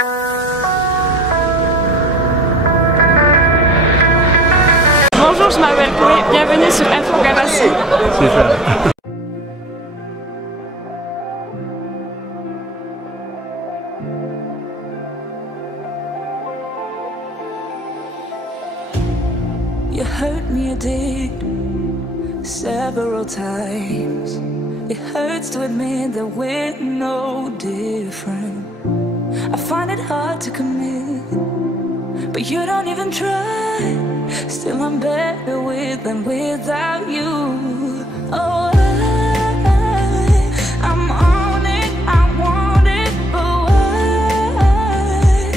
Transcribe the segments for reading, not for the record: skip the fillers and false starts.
Bonjour, je m'appelle Chloé, bienvenue sur Info Galaxie. Super. You hurt me, you did, several times. It hurts to admit that we're no different. I find it hard to commit, but you don't even try. Still I'm better with than without you. Oh, I'm on it, I want it, but why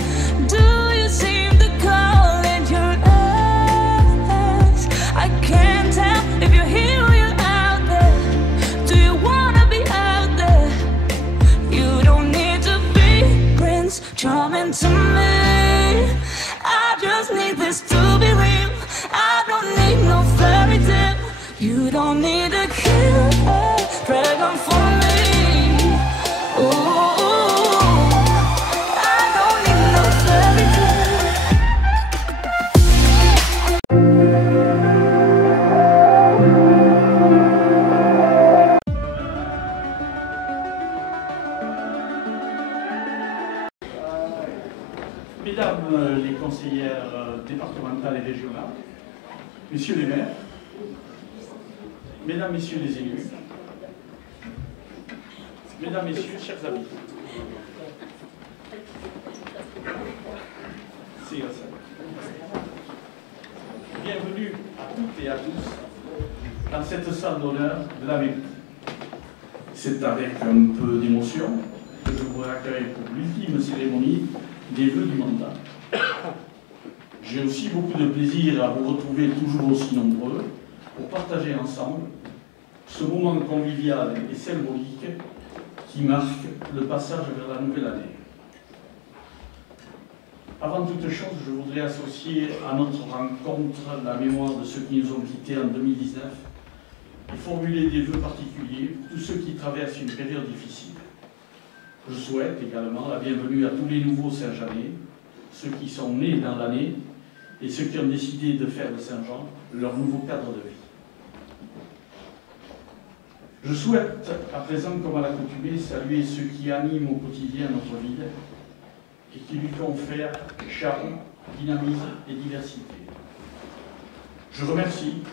do you seem to call it your eyes? I can't tell if you're here or you're out there. Do you wanna be out there? You don't need to be Prince Charming to me. I just need this to be real. I don't need no fairy tale. You don't need to kill a dragon for me. Ooh, I don't need no fairy tale. Mesdames les conseillères départementales et régionales, messieurs les maires, mesdames, messieurs les élus, mesdames, messieurs, chers amis. Bienvenue à toutes et à tous dans cette salle d'honneur de la mairie. C'est avec un peu d'émotion que je vous accueille pour l'ultime cérémonie des vœux du mandat. J'ai aussi beaucoup de plaisir à vous retrouver toujours aussi nombreux pour partager ensemble ce moment convivial et symbolique qui marque le passage vers la nouvelle année. Avant toute chose, je voudrais associer à notre rencontre la mémoire de ceux qui nous ont quittés en 2019 et formuler des vœux particuliers pour tous ceux qui traversent une période difficile. Je souhaite également la bienvenue à tous les nouveaux Saint-Jeanais, ceux qui sont nés dans l'année et ceux qui ont décidé de faire de Saint-Jean leur nouveau cadre de vie. Je souhaite, à présent comme à l'accoutumée, saluer ceux qui animent au quotidien notre ville et qui lui confèrent charme, dynamisme et diversité. Je remercie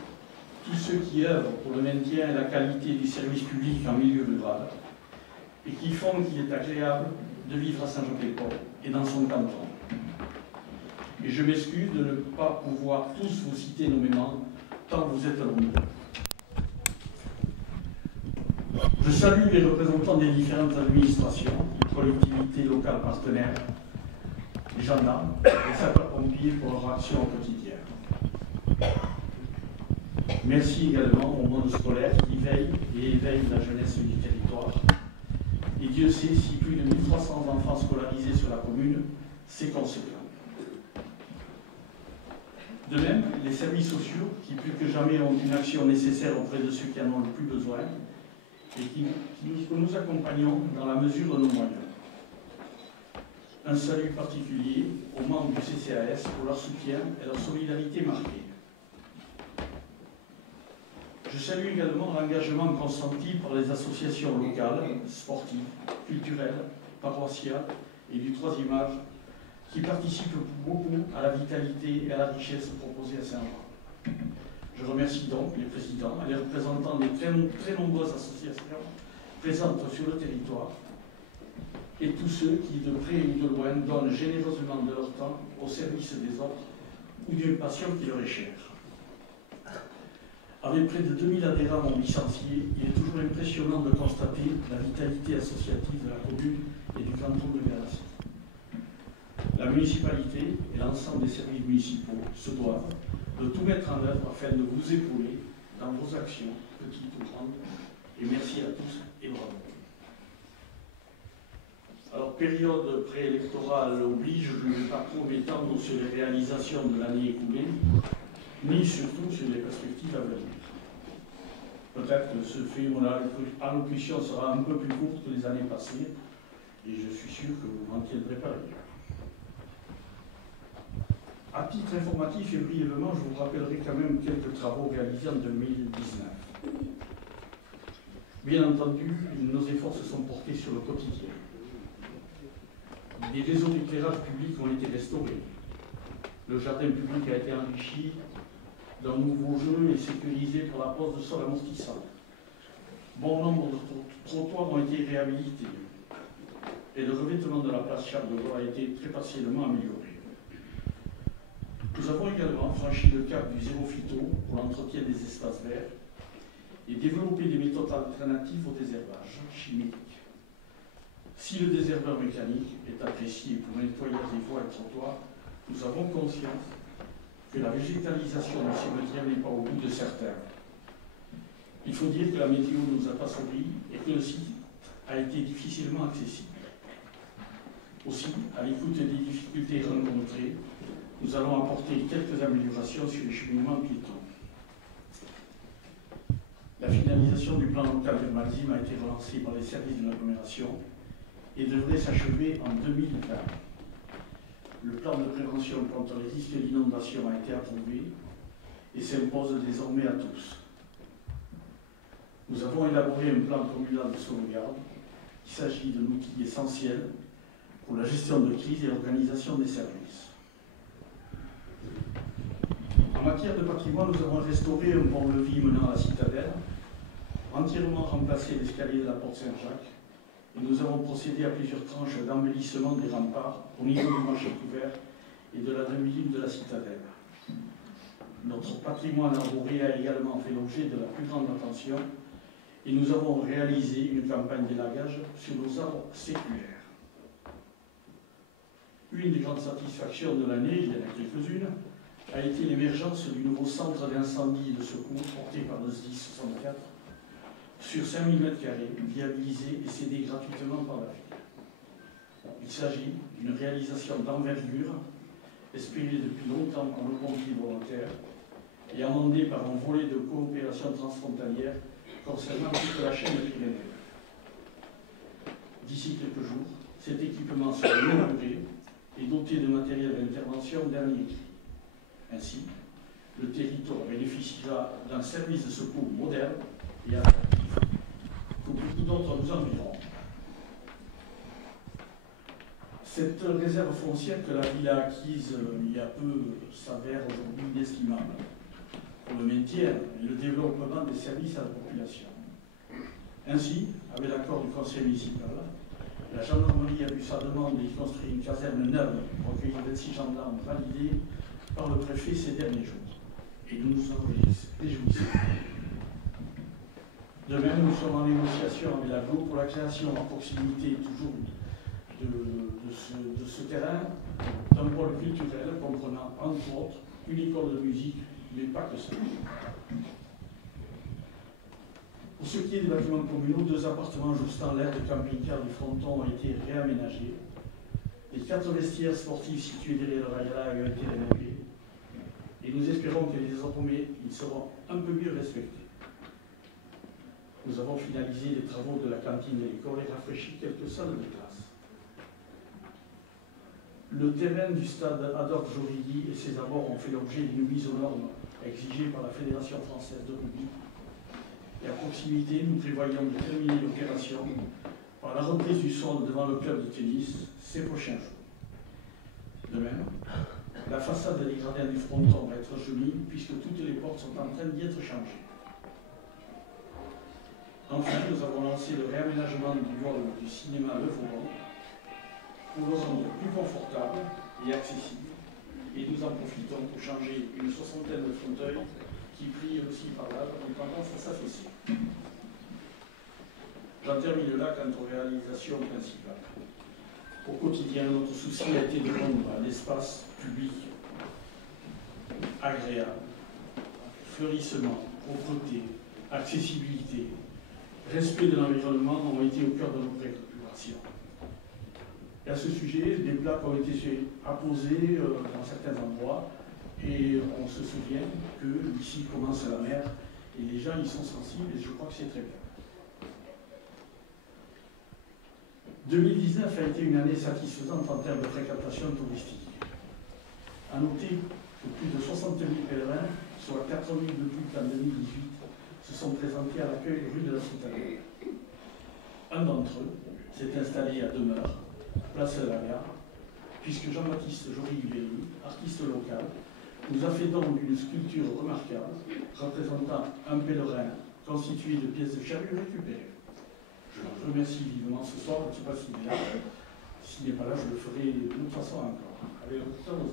tous ceux qui œuvrent pour le maintien et la qualité du service public en milieu rural et qui font qu'il est agréable de vivre à Saint-Jean-Pied-de-Port et dans son canton. Et je m'excuse de ne pas pouvoir tous vous citer nommément, tant vous êtes nombreux. Je salue les représentants des différentes administrations, les collectivités locales partenaires, les gendarmes, les sapeurs-pompiers pour leur action au quotidien. Merci également au monde scolaire qui veille et éveille la jeunesse du territoire. Et Dieu sait si plus de 1300 enfants scolarisés sur la commune, c'est conséquent. De même, les services sociaux, qui plus que jamais ont une action nécessaire auprès de ceux qui en ont le plus besoin, et que nous accompagnons dans la mesure de nos moyens. Un salut particulier aux membres du CCAS pour leur soutien et leur solidarité marquée. Je salue également l'engagement consenti par les associations locales, sportives, culturelles, paroissiales et du troisième âge qui participent beaucoup à la vitalité et à la richesse proposée à Saint-Jean. Je remercie donc les présidents et les représentants des très nombreuses associations présentes sur le territoire et tous ceux qui, de près ou de loin, donnent généreusement de leur temps au service des autres ou d'une passion qui leur est chère. Avec près de 2000 adhérents non licenciés, il est toujours impressionnant de constater la vitalité associative de la commune et du canton de Galaxie. La municipalité et l'ensemble des services municipaux se doivent de tout mettre en œuvre afin de vous épauler dans vos actions, petites ou grandes, et merci à tous et bravo. Alors, période préélectorale oblige, je ne vais pas trop m'étendre sur les réalisations de l'année écoulée, ni surtout sur les perspectives à venir. Peut-être que mon allocution sera un peu plus courte que les années passées, et je suis sûr que vous m'en tiendrez pas rigueur. À titre informatif et brièvement, je vous rappellerai quand même quelques travaux réalisés en 2019. Bien entendu, nos efforts se sont portés sur le quotidien. Les réseaux d'éclairage public ont été restaurés. Le jardin public a été enrichi d'un nouveau jeu et sécurisé pour la pose de sol amortissant. Bon nombre de trottoirs ont été réhabilités et le revêtement de la place Charles de Gaulle a été très partiellement amélioré. Nous avons également franchi le cap du zéro phyto pour l'entretien des espaces verts et développé des méthodes alternatives au désherbage chimique. Si le désherbeur mécanique est apprécié pour nettoyer les voies et trottoirs, nous avons conscience que la végétalisation du cimetière n'est pas au goût de certains. Il faut dire que la météo ne nous a pas souri et que le site a été difficilement accessible. Aussi, à l'écoute des difficultés rencontrées, nous allons apporter quelques améliorations sur les cheminements piétons. La finalisation du plan local d'urbanisme a été relancée par les services de l'agglomération et devrait s'achever en 2020. Le plan de prévention contre les risques d'inondation a été approuvé et s'impose désormais à tous. Nous avons élaboré un plan communal de sauvegarde. Il s'agit d'un outil essentiel pour la gestion de crise et l'organisation des services. En matière de patrimoine, nous avons restauré un pont-levis menant à la citadelle, entièrement remplacé l'escalier de la porte Saint-Jacques, et nous avons procédé à plusieurs tranches d'embellissement des remparts au niveau du marché couvert et de la demi-lune de la citadelle. Notre patrimoine arboré a également fait l'objet de la plus grande attention et nous avons réalisé une campagne d'élagage sur nos arbres séculaires. Une des grandes satisfactions de l'année, il y en a quelques-unes, a été l'émergence du nouveau centre d'incendie et de secours porté par le SDIS 64 sur 5000 m², viabilisé et cédé gratuitement par la ville. Il s'agit d'une réalisation d'envergure, espérée depuis longtemps par nos pompiers volontaires et amendée par un volet de coopération transfrontalière concernant toute la chaîne Pyrénées. D'ici quelques jours, cet équipement sera inauguré et doté de matériel d'intervention dernier cri. Ainsi, le territoire bénéficiera d'un service de secours moderne et attractif que beaucoup d'autres nous environnent. Cette réserve foncière que la ville a acquise il y a peu s'avère aujourd'hui inestimable pour le maintien et le développement des services à la population. Ainsi, avec l'accord du conseil municipal, la gendarmerie a vu sa demande d'y construire une caserne neuve pour accueillir 26 gendarmes validée par le préfet ces derniers jours. Et nous nous en réjouissons. De même, nous sommes en négociation avec l'AGLO pour la création à proximité toujours de ce terrain d'un pôle culturel comprenant entre autres une école de musique, mais pas que ça. Pour ce qui est des bâtiments communaux, 2 appartements jouxtant l'aire de camping-car du Fronton ont été réaménagés. Les 4 vestiaires sportifs situés derrière le Rayala ont été rénovés. Et nous espérons que désormais, ils seront un peu mieux respectés. Nous avons finalisé les travaux de la cantine de l'école et rafraîchi quelques salles de classe. Le terrain du stade Adolphe Joridi et ses abords ont fait l'objet d'une mise aux normes exigée par la Fédération française de rugby. Et à proximité, nous prévoyons de terminer l'opération par la reprise du sol devant le club de tennis ces prochains jours. De même, la façade des gradins du fronton va être jaunie puisque toutes les portes sont en train d'y être changées. Enfin, nous avons lancé le réaménagement du vol du cinéma Le Vauban pour le rendre plus confortable et accessible. Et nous en profitons pour changer une 60aine de fauteuils qui plient aussi par là, et pendant ça s'affaisser. J'en termine là quant aux réalisations principales. Au quotidien, notre souci a été de rendre un espace public agréable, fleurissement, propreté, accessibilité, respect de l'environnement ont été au cœur de nos préoccupations. Et à ce sujet, des plaques ont été apposées dans certains endroits et on se souvient que d'ici commence la mer et les gens y sont sensibles et je crois que c'est très bien. 2019 a été une année satisfaisante en termes de fréquentation touristique. À noter que plus de 60 000 pèlerins, soit 4 000 de plus qu'en 2018, se sont présentés à l'accueil rue de la Citadelle. Un d'entre eux s'est installé à demeure, place de la Gare, puisque Jean-Baptiste Jory-Véry, artiste local, nous a fait don d'une sculpture remarquable représentant un pèlerin constitué de pièces de charrue récupérées. Je le remercie vivement ce soir, je ne sais pas s'il est là. S'il n'est pas là, je le ferai de toute façon encore, avec le docteur Osmo.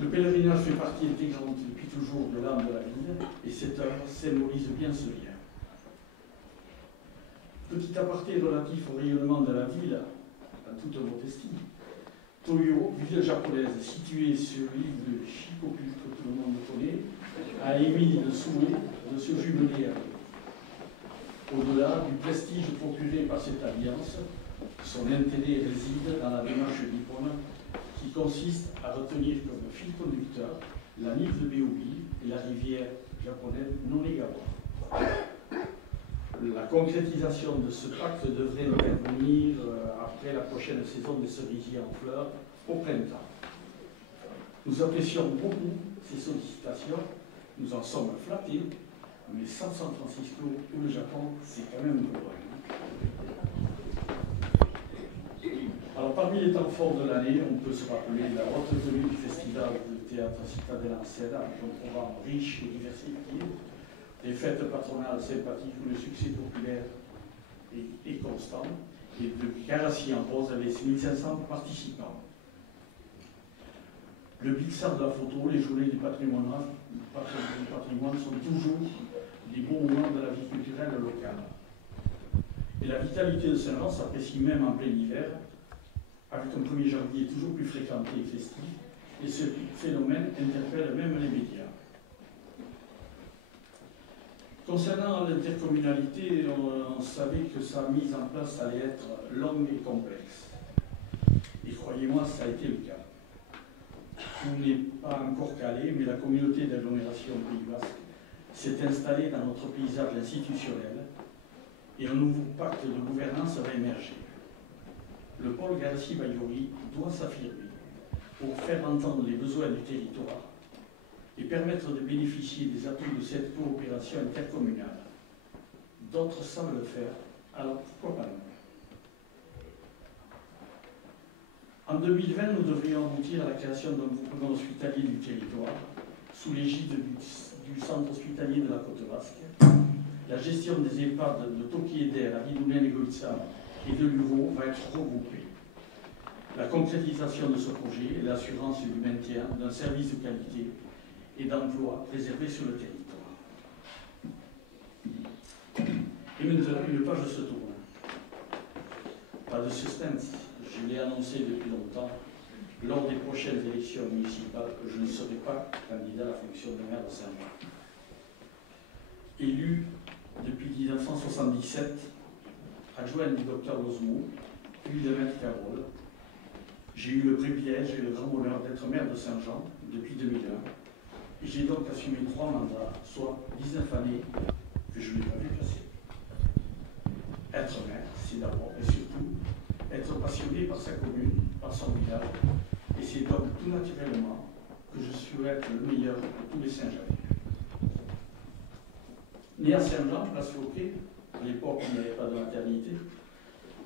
Le pèlerinage fait partie intégrante depuis toujours de l'âme de la ville, et cette œuvre symbolise bien ce lien. Petit aparté relatif au rayonnement de la ville, en toute modestie. Toyo, ville japonaise située sur l'île de Shikoku, que tout le monde connaît, a émis le souhait de se jumeler avec. Au-delà du prestige procuré par cette alliance, son intérêt réside dans la démarche nippone qui consiste à retenir comme fil conducteur la Nif de Beobi et la rivière japonaise Nonegawa. La concrétisation de ce pacte devrait intervenir après la prochaine saison des cerisiers en fleurs au printemps. Nous apprécions beaucoup ces sollicitations, nous en sommes flattés, mais sans San Francisco ou le Japon, c'est quand même loin. Alors, parmi les temps forts de l'année, on peut se rappeler la haute tenue du festival de théâtre Citadelle en scène, avec un programme riche et diversifié, des fêtes patronales sympathiques où le succès populaire est constant, et de Carassi en rose avec 1500 participants. Le Pixar de la photo, les journées du patrimoine sont toujours des bons moments de la vie culturelle locale. Et la vitalité de Saint-Jean s'apprécie même en plein hiver, avec un 1er janvier toujours plus fréquenté et festif, et ce phénomène interpelle même les médias. Concernant l'intercommunalité, on savait que sa mise en place allait être longue et complexe. Et croyez-moi, ça a été le cas. Tout n'est pas encore calé, mais la communauté d'agglomération Pays Basque s'est installée dans notre paysage institutionnel et un nouveau pacte de gouvernance va émerger. Le pôle Garassi-Baïori doit s'affirmer pour faire entendre les besoins du territoire et permettre de bénéficier des atouts de cette coopération intercommunale. D'autres savent le faire, alors pourquoi pas nous? En 2020, nous devrions aboutir à la création d'un groupement hospitalier du territoire, sous l'égide du centre hospitalier de la Côte Basque. La gestion des EHPAD de Tokieder à Bidounen et Goïtsam et de l'Uro va être regroupée. La concrétisation de ce projet est l'assurance du maintien d'un service de qualité et d'emploi préservé sur le territoire. Et maintenant, une page se tourne. Pas de suspense, je l'ai annoncé depuis longtemps. Lors des prochaines élections municipales, je ne serai pas candidat à la fonction de maire de Saint-Jean. Élu depuis 1977, adjoint du docteur Osmo, puis de maître Carole, j'ai eu le privilège et le grand bonheur d'être maire de Saint-Jean depuis 2001. Et j'ai donc assumé 3 mandats, soit 19 années que je n'ai pas vu passer. Être maire, c'est d'abord et surtout être passionné par sa commune, par son village, et c'est donc tout naturellement que je souhaite le meilleur pour tous les Saint-Jeanais. Né à Saint-Jean, place Fouquet, à l'époque il n'y avait pas de maternité,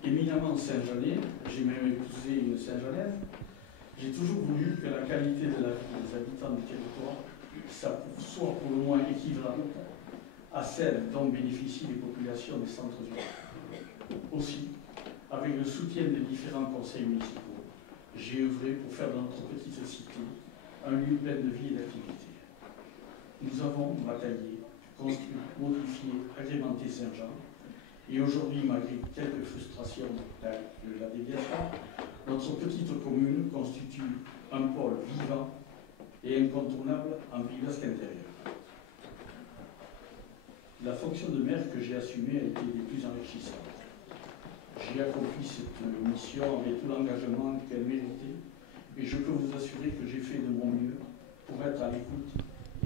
éminemment Saint-Jeanais, j'ai même épousé une Saint-Jeanaise, j'ai toujours voulu que la qualité de la vie des habitants du territoire soit pour le moins équivalente à celle dont bénéficient les populations des centres urbains. Aussi, avec le soutien des différents conseils municipaux, j'ai œuvré pour faire de notre petite cité un lieu plein de vie et d'activité. Nous avons bataillé, construit, modifié, agrémenté Saint-Jean, et aujourd'hui, malgré quelques frustrations de la déviation, notre petite commune constitue un pôle vivant et incontournable en Pays Basque intérieur. La fonction de maire que j'ai assumée a été des plus enrichissantes. J'ai accompli cette mission avec tout l'engagement qu'elle méritait, et je peux vous assurer que j'ai fait de mon mieux pour être à l'écoute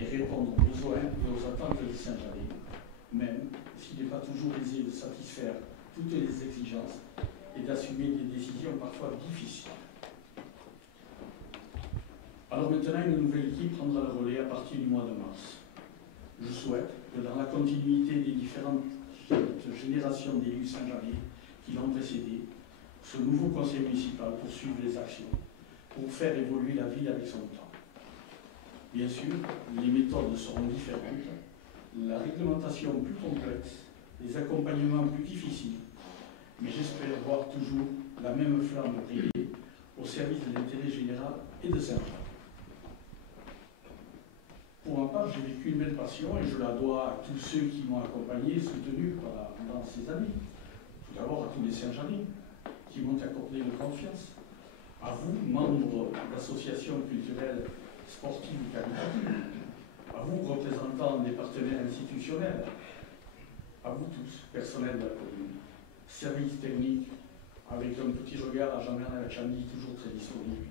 et répondre aux besoins et aux attentes des Saint-Jeanais, même s'il n'est pas toujours aisé de satisfaire toutes les exigences et d'assumer des décisions parfois difficiles. Alors maintenant, une nouvelle équipe prendra le relais à partir du mois de mars. Je souhaite que dans la continuité des différentes générations d'élus Saint-Jeanais qui l'ont précédé, ce nouveau conseil municipal poursuive les actions pour faire évoluer la ville avec son temps. Bien sûr, les méthodes seront différentes, la réglementation plus complexe, les accompagnements plus difficiles, mais j'espère voir toujours la même flamme briller au service de l'intérêt général et de Saint-Jean. Pour ma part, j'ai vécu une belle passion et je la dois à tous ceux qui m'ont accompagné et soutenu pendant ces années. Tout d'abord à tous les Saint-Jeanais qui m'ont accordé une confiance. À vous, membres d'associations culturelles, sportives ou caritatives. À vous, représentants des partenaires institutionnels. À vous tous, personnel de la commune. Services techniques, avec un petit regard à Jean-Bernard Chandy, toujours très disponible.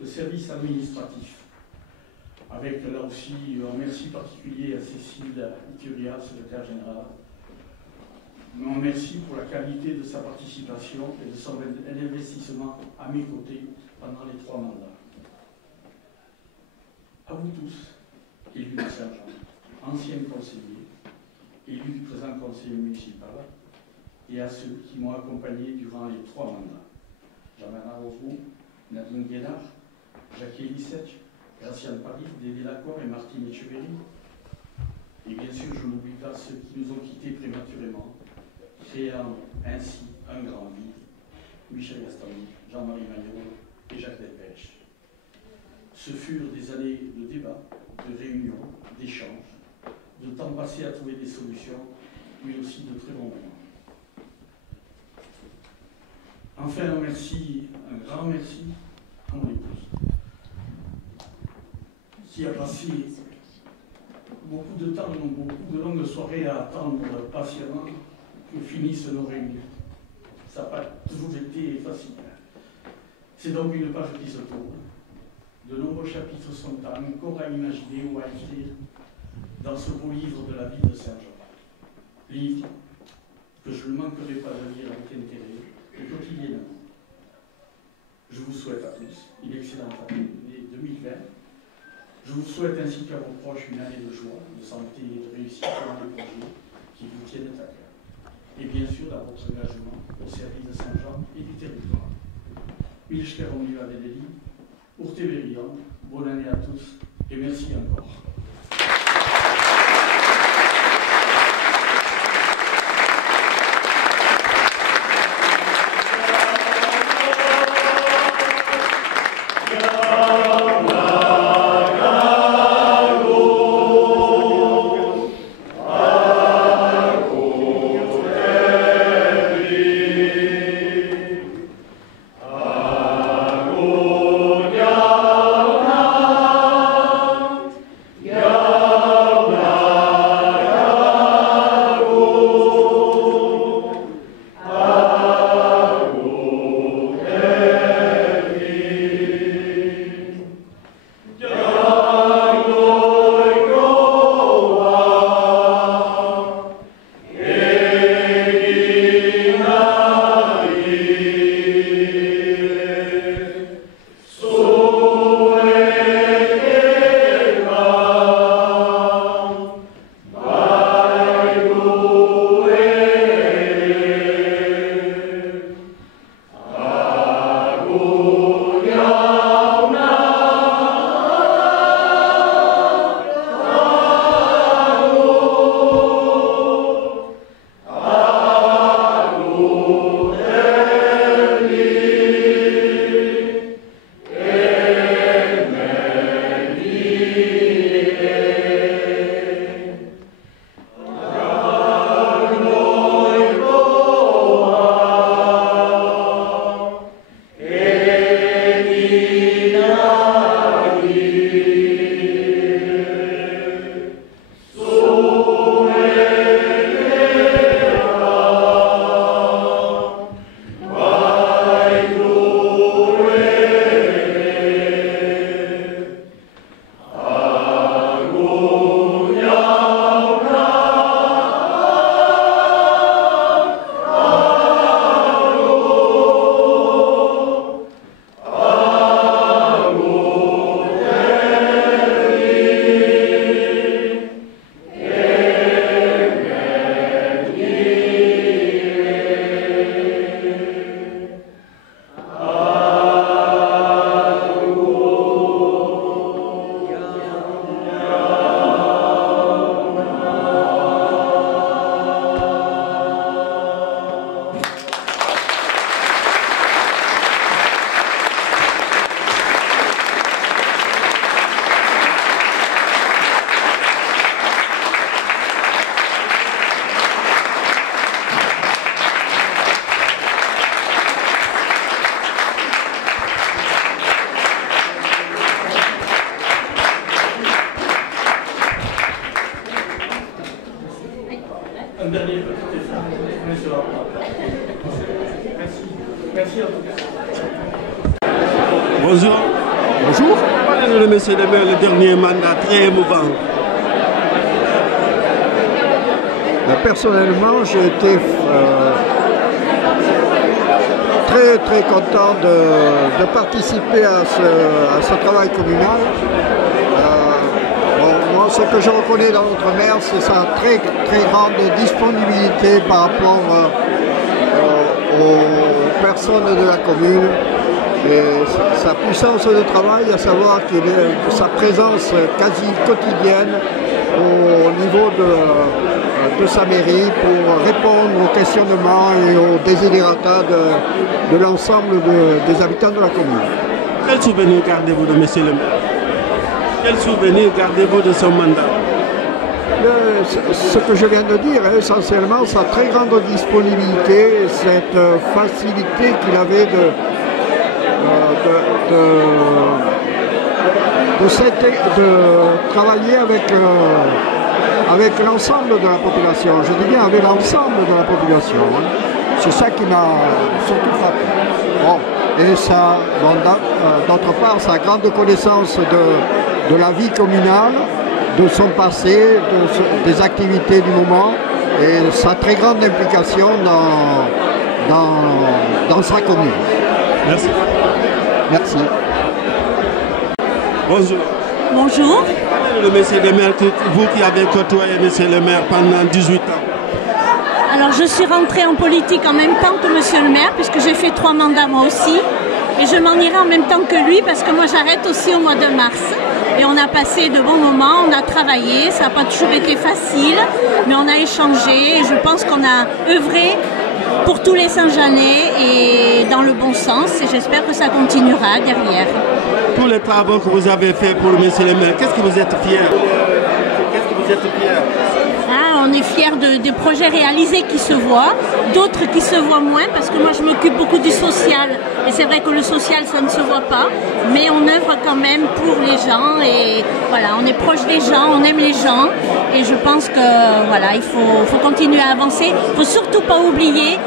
Le service administratif, avec là aussi un merci particulier à Cécile Ituria, secrétaire générale. Un merci pour la qualité de sa participation et de son investissement à mes côtés pendant les 3 mandats. À vous tous, élus de Saint-Jean, anciens conseillers, élus du présent conseil municipal, et à ceux qui m'ont accompagné durant les 3 mandats. Jean-Bernard Roseau, Nadine Guénard, Jacques Elissetch, Graciane Paris, Dédé Lacor et Martine Echeverry. Et bien sûr, je n'oublie pas ceux qui nous ont quittés prématurément, créant ainsi un grand vide, Michel Gastoni, Jean-Marie Magnon et Jacques Delpech. Ce furent des années de débats, de réunions, d'échanges, de temps passé à trouver des solutions, mais aussi de très bons moments. Enfin, un grand merci à mon épouse, qui a passé beaucoup de temps, beaucoup de longues soirées à attendre patiemment que finissent nos réunions. Ça n'a pas toujours été facile. C'est donc une page qui se tourne. De nombreux chapitres sont encore à imaginer ou à écrire dans ce beau livre de la vie de Saint-Jean. Livre que je ne manquerai pas de lire avec intérêt et quotidiennement. Je vous souhaite à tous une excellente année 2020. Je vous souhaite ainsi qu'à vos proches une année de joie, de santé et de réussite dans les projets qui vous tiennent à cœur. Et bien sûr dans votre engagement au service de Saint-Jean et du territoire. Milchker Omniva Vedeli, pour Tébérian, bonne année à tous et merci encore. Bonjour. Bonjour. Parlez-nous de monsieur le maire, le dernier mandat très émouvant. Personnellement, j'ai été très content de participer à ce travail communal. Moi, ce que je reconnais dans notre maire, c'est sa très grande disponibilité par rapport aux personnes de la commune et sa puissance de travail, à savoir sa présence quasi quotidienne au niveau de sa mairie pour répondre aux questionnements et aux désidératas de l'ensemble des habitants de la commune. Quel souvenir gardez-vous de monsieur le maire? Quel souvenir gardez-vous de son mandat? Ce que je viens de dire, essentiellement, sa très grande disponibilité, cette facilité qu'il avait de travailler avec l'ensemble de la population. Je dis bien avec l'ensemble de la population. C'est ça qui m'a surtout frappé. Bon, et ça, bon, d'autre part, sa grande connaissance de la vie communale, de son passé, des activités du moment et sa très grande implication dans sa commune. Merci. Merci. Bonjour. Bonjour. Le monsieur le maire, vous qui avez côtoyé monsieur le maire pendant 18 ans. Alors je suis rentrée en politique en même temps que monsieur le maire puisque j'ai fait 3 mandats moi aussi et je m'en irai en même temps que lui parce que moi j'arrête aussi au mois de mars. Et on a passé de bons moments, on a travaillé, ça n'a pas toujours été facile, mais on a échangé et je pense qu'on a œuvré pour tous les Saint-Jeanais et dans le bon sens et j'espère que ça continuera derrière. Tous les travaux que vous avez faits pour monsieur le maire, qu'est-ce que vous êtes fiers? Qu'est-ce que vous êtes fiers? On est fiers des projets réalisés qui se voient, d'autres qui se voient moins parce que moi je m'occupe beaucoup du social et c'est vrai que le social ça ne se voit pas mais on œuvre quand même pour les gens et voilà, on est proche des gens, on aime les gens et je pense que voilà, il faut continuer à avancer. Il ne faut surtout pas oublier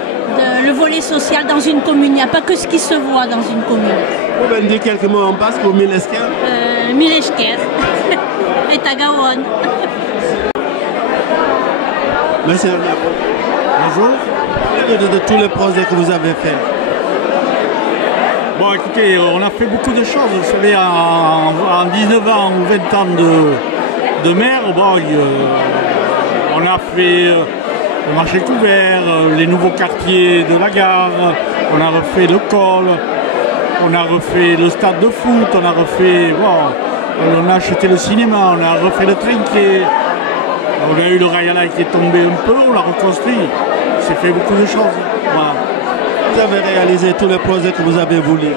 le volet social dans une commune, il n'y a pas que ce qui se voit dans une commune. Vous pouvez me dire quelques mots en passe pour Milesker? Milesker, Etagaon. Monsieur le maire. Bonjour. De tous les projets que vous avez faits. Bon, écoutez, on a fait beaucoup de choses. Vous savez, en 19 ans ou 20 ans de maire, bon, on a fait le marché couvert, les nouveaux quartiers de la gare, on a refait le col, on a refait le stade de foot, on a refait, bon, on a acheté le cinéma, on a refait le trinquet. On a eu le Rayala qui est tombé un peu, on l'a reconstruit. C'est fait beaucoup de choses. Voilà. Vous avez réalisé tous les projets que vous avez voulu.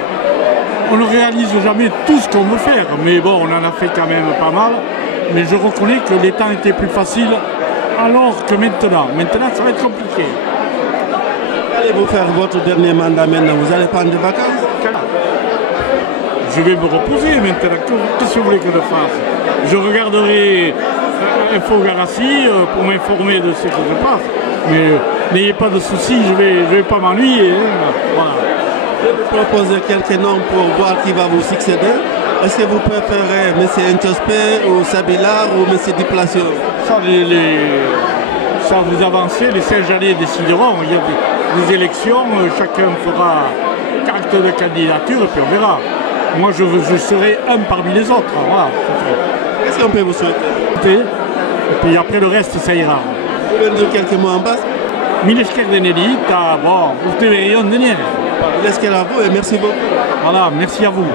On ne réalise jamais tout ce qu'on veut faire, mais bon, on en a fait quand même pas mal. Mais je reconnais que les temps étaient plus faciles alors que maintenant. Maintenant, ça va être compliqué. Allez-vous faire votre dernier mandat maintenant? Vous allez prendre des vacances? Je vais me reposer maintenant. Qu'est-ce que vous voulez que je fasse? Je regarderai Infogarassi pour m'informer de ce que je passe. Mais n'ayez pas de soucis, je vais pas m'ennuyer. Voilà. Je vais vous proposer quelques noms pour voir qui va vous succéder. Est-ce que vous préférez M. Intiospé ou Sabila ou M. Diplation? Ça vous avancez, les Saint-Jeanais décideront. Il y a des élections, chacun fera acte de candidature et puis on verra. Moi je serai un parmi les autres. Voilà. Qu'est-ce qu'on peut vous souhaiter? Et puis après le reste ça ira. Vous pouvez dire quelques mots en bas? Milesker Denelli, bon, vous devez rien donner. Milesker à vous et merci beaucoup. Voilà, merci à vous.